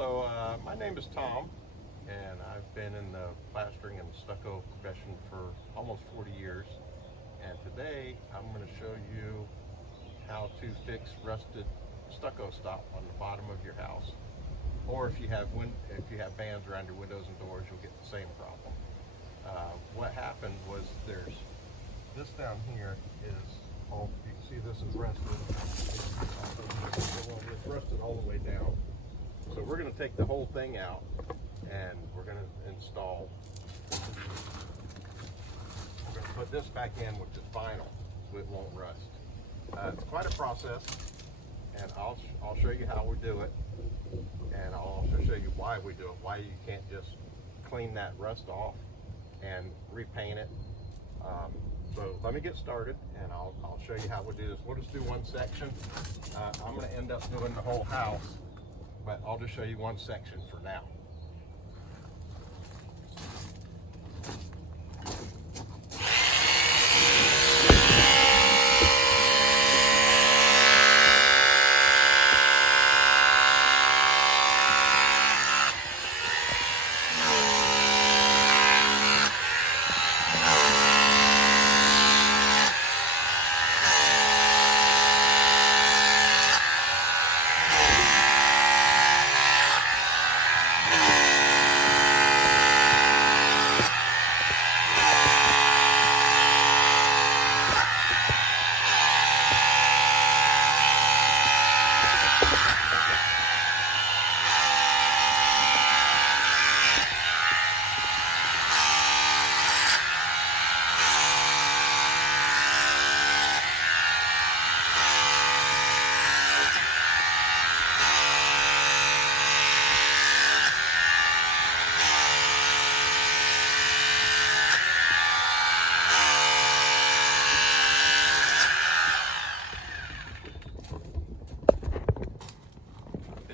Hello, my name is Tom, and I've been in the plastering and stucco profession for almost 40 years. And today I'm going to show you how to fix rusted stucco stop on the bottom of your house. Or if you have bands around your windows and doors, you'll get the same problem. What happened was there's this down here is all, you can see this is rusted. It's rusted all the way down. So we're going to take the whole thing out and we're going to install, we're going to put this back in, which is vinyl, so it won't rust. It's quite a process, and I'll show you how we do it, and I'll also show you why we do it, why you can't just clean that rust off and repaint it. So let me get started, and I'll show you how we do this. We'll just do one section. I'm going to end up doing the whole house, but I'll just show you one section for now.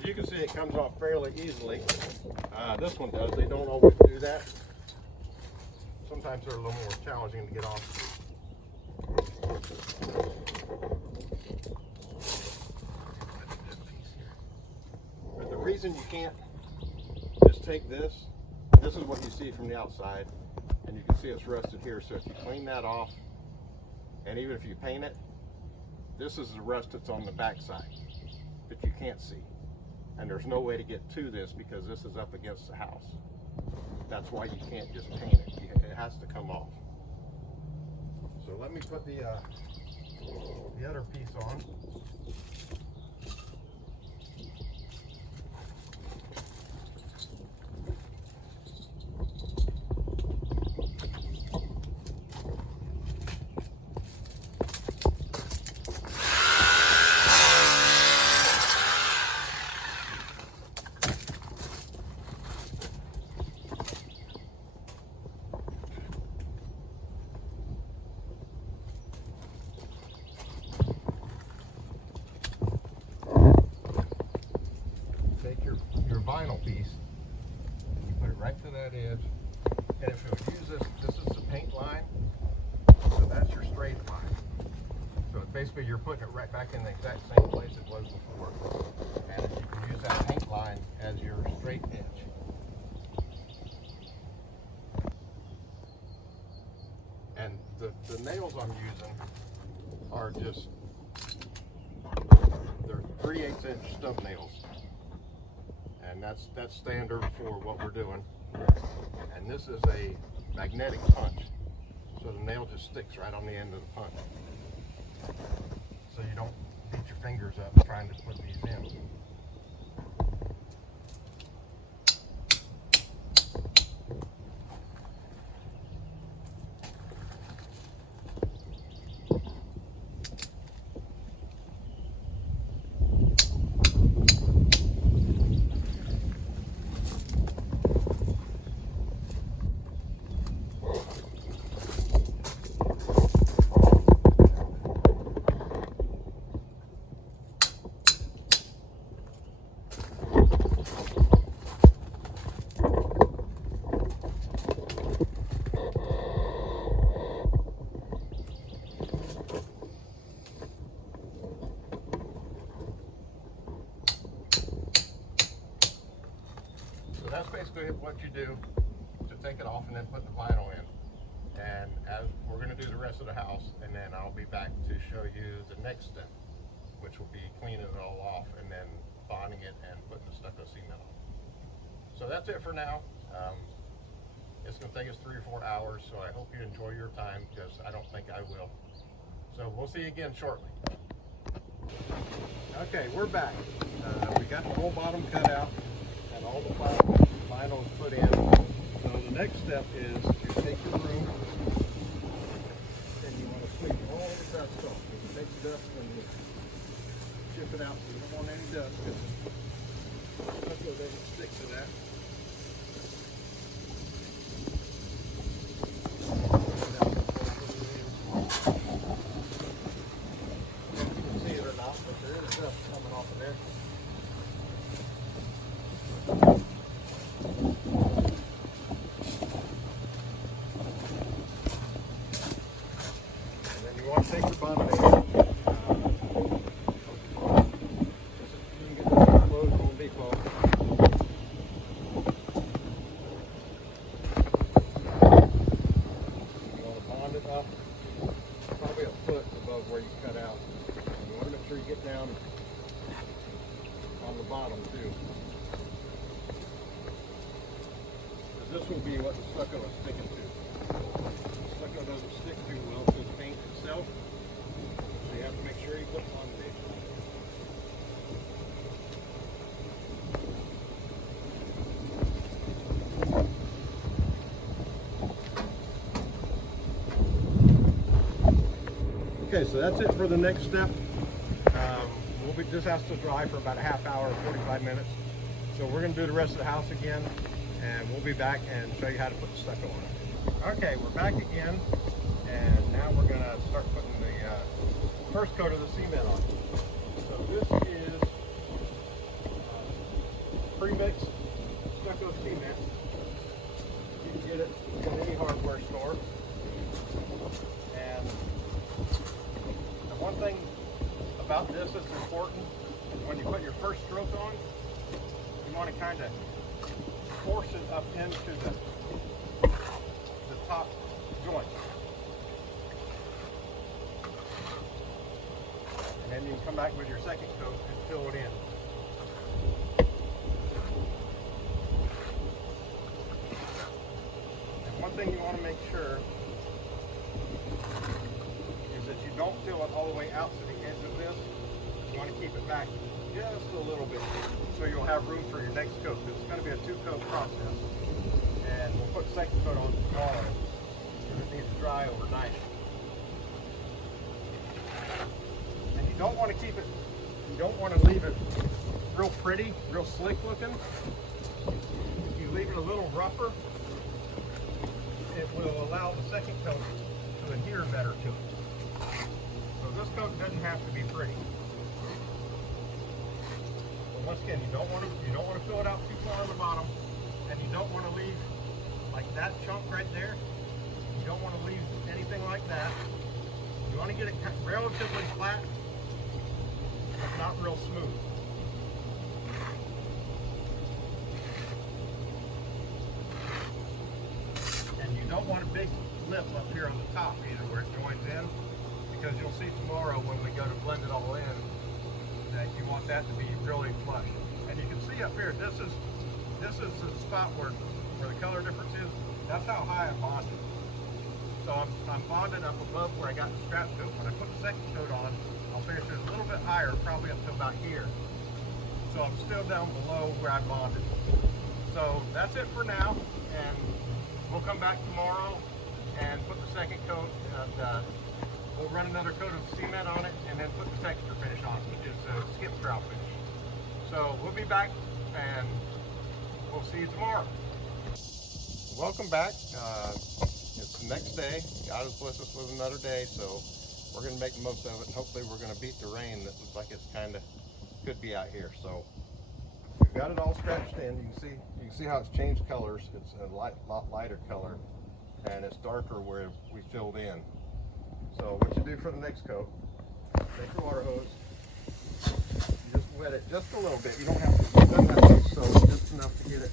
You can see it comes off fairly easily. This one does. They don't always do that. Sometimes they're a little more challenging to get off. But the reason you can't just take this is what you see from the outside, and you can see it's rusted here. So if you clean that off, and even if you paint it, this is the rust that's on the back side that you can't see. And there's no way to get to this because this is up against the house. That's why you can't just paint it. It has to come off. So let me put the other piece on. Take your vinyl piece and you put it right to that edge. And if you'll use this is the paint line, so that's your straight line. So basically you're putting it right back in the exact same place it was before. And you can use that paint line as your straight edge. And the nails I'm using are just, they're 3/8 inch stub nails. And that's standard for what we're doing. And this is a magnetic punch, so the nail just sticks right on the end of the punch, so you don't beat your fingers up trying to put these in. that's basically what you do to take it off and then put the vinyl in. And as we're going to do the rest of the house, and then I'll be back to show you the next step, which will be cleaning it all off and then bonding it and putting the stucco cement on. So that's it for now. It's going to take us 3 or 4 hours, so I hope you enjoy your time, because I don't think I will. So we'll see you again shortly. Okay, we're back. We got the whole bottom cut out and all the vinyl is put in. So the next step is to take your broom and you want to sweep all the dust off. It takes dust when you chip it out, so you don't want any dust, because the stucco doesn't stick to that. Take your bonnet in. You can get this closed on Home Depot. You want to bond it up probably a foot above where you cut out. You want to make sure you get down on the bottom too, because this will be what the stucco is sticking to. The stucco doesn't stick too well to the paint itself. So you have to make sure you put foundation on it. Okay, so that's it for the next step. This has to dry for about a half hour, 45 minutes. So we're going to do the rest of the house again, and we'll be back and show you how to put the stucco on. Okay, we're back again, and now we're going to start putting the first coat of the cement on. So this is pre-mixed stucco cement. You can get it in any hardware store. And the one thing about this that's important is when you put your first stroke on, you want to kind of force it up into the top joint. And then you can come back with your second coat and fill it in. And one thing you want to make sure is that you don't fill it all the way out to the edge of this. You want to keep it back just a little bit so you'll have room for your next coat. This is going to be a 2-coat process. And we'll put the second coat on tomorrow, because it needs to dry overnight. And you don't want to keep it, you don't want to leave it real pretty, real slick looking. If you leave it a little rougher, it will allow the second coat to adhere better to it. So this coat doesn't have to be pretty. But once again, you don't want to fill it out too far on the bottom, and you don't want to leave like that chunk right there. You don't want to leave anything like that. You want to get it relatively flat, but not real smooth. And you don't want a big lip up here on the top either, where it joins in, because you'll see tomorrow when we go to blend it all in that you want that to be really flush. And you can see up here, this is the spot where the color difference is. That's how high I'm bonded. So I'm bonded up above where I got the scratch coat. When I put the second coat on, I'll finish it a little bit higher, probably up to about here. So I'm still down below where I bonded. So that's it for now, and we'll come back tomorrow and put the second coat, and we'll run another coat of cement on it, and then put the texture finish on it, which is a skip trowel finish. So we'll be back, and we'll see you tomorrow. Welcome back. It's the next day. God has blessed us with another day, so we're going to make the most of it, and hopefully we're going to beat the rain that looks like it's kind of could be out here. So we've got it all scratched in. You can see how it's changed colors. It's a lot lighter color, and it's darker where we filled in. So what you do for the next coat, take your water hose, you just wet it just a little bit. You don't have to, it doesn't have to be soaked, just enough to get it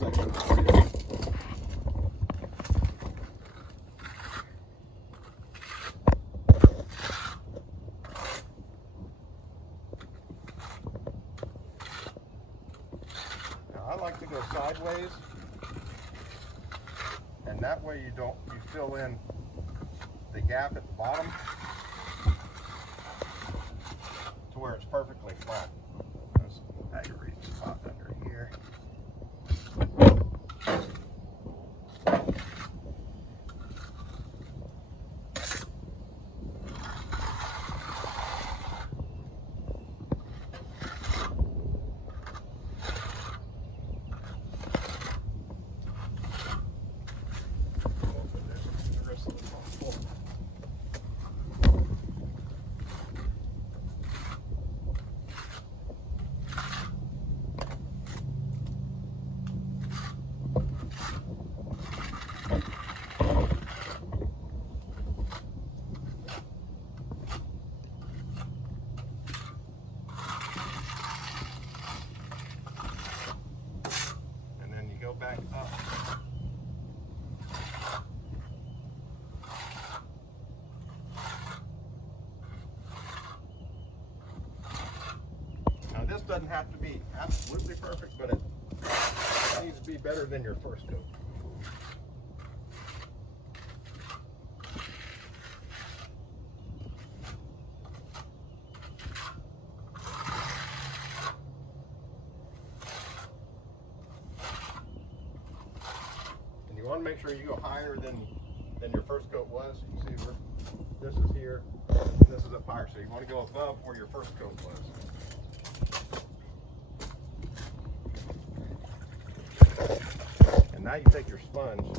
middle section. Now I like to go sideways, and that way you fill in the gap at the bottom to where it's perfectly flat. There's an aggravating spot under here. Back up. Now this doesn't have to be absolutely perfect, but it needs to be better than your first coat. You want to make sure you go higher than your first coat was. You can see where this is here, this is up higher. So you want to go above where your first coat was. And now you take your sponge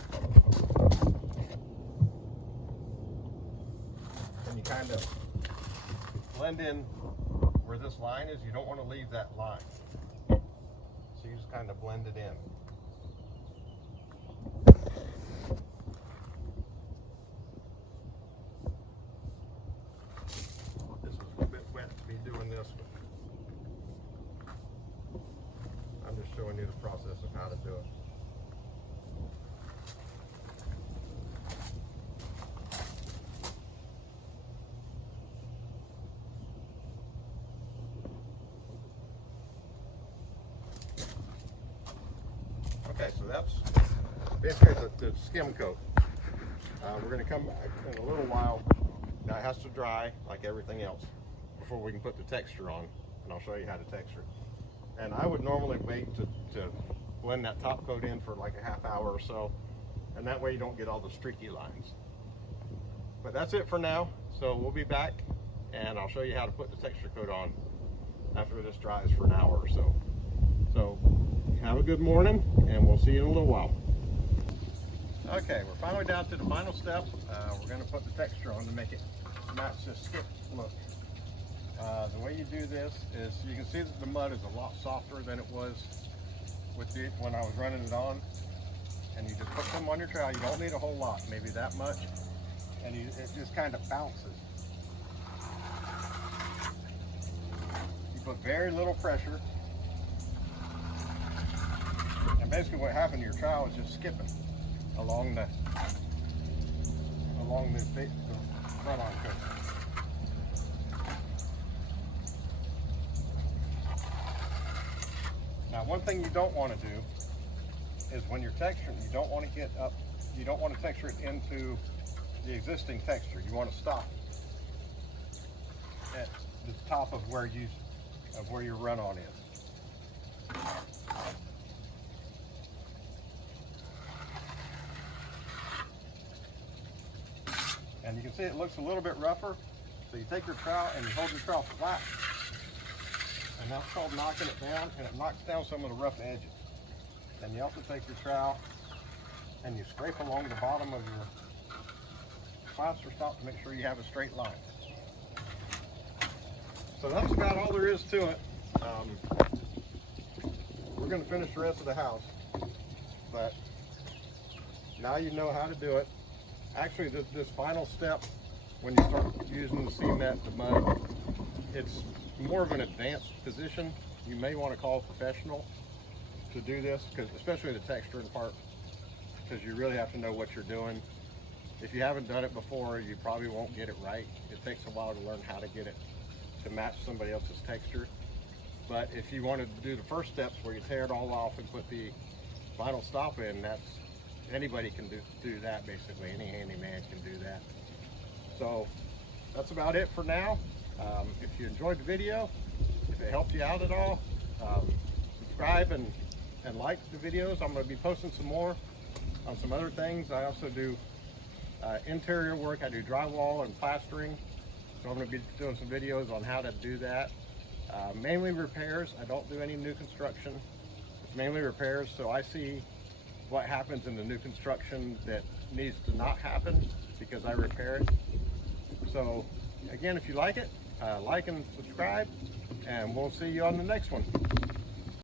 and you kind of blend in where this line is. You don't want to leave that line. So you just kind of blend it in. I'm just showing you the process of how to do it. Okay, so that's basically the skim coat. We're going to come back in a little while. Now it has to dry like everything else before we can put the texture on, and I'll show you how to texture it. And I would normally wait to blend that top coat in for like a half hour or so, and that way you don't get all the streaky lines. But that's it for now, so we'll be back and I'll show you how to put the texture coat on after this dries for an hour or so. So have a good morning, and we'll see you in a little while. Okay, we're finally down to the final step. We're going to put the texture on to make it match this skip look. The way you do this is, you can see that the mud is a lot softer than it was when I was running it on. And you just put some on your trowel. You don't need a whole lot, maybe that much. And it just kind of bounces. You put very little pressure. And basically what happened to your trowel is just skipping along the run-on coat. Now, one thing you don't want to do is when you're texturing, you don't want to texture it into the existing texture. You want to stop at the top of where your run-on is. And you can see it looks a little bit rougher. So you take your trowel and you hold your trowel flat. And that's called knocking it down, and it knocks down some of the rough edges. Then you also take your trowel and you scrape along the bottom of your plaster stop to make sure you have a straight line. So that's about all there is to it. We're going to finish the rest of the house, but now you know how to do it. Actually, this final step, when you start using the cement, the mud, it's more of an advanced position. You may want to call a professional to do this, because especially the texturing part, because you really have to know what you're doing. If you haven't done it before, you probably won't get it right. It takes a while to learn how to get it to match somebody else's texture. But if you wanted to do the first steps where you tear it all off and put the vinyl stop in, that's anybody can do that basically. Any handyman can do that. So that's about it for now. If you enjoyed the video, if it helped you out at all, subscribe and like the videos. I'm going to be posting some more on some other things. I also do interior work. I do drywall and plastering, so I'm going to be doing some videos on how to do that. Mainly repairs. I don't do any new construction. It's mainly repairs, so I see what happens in the new construction that needs to not happen because I repair it. So again, if you like it, like and subscribe, and we'll see you on the next one.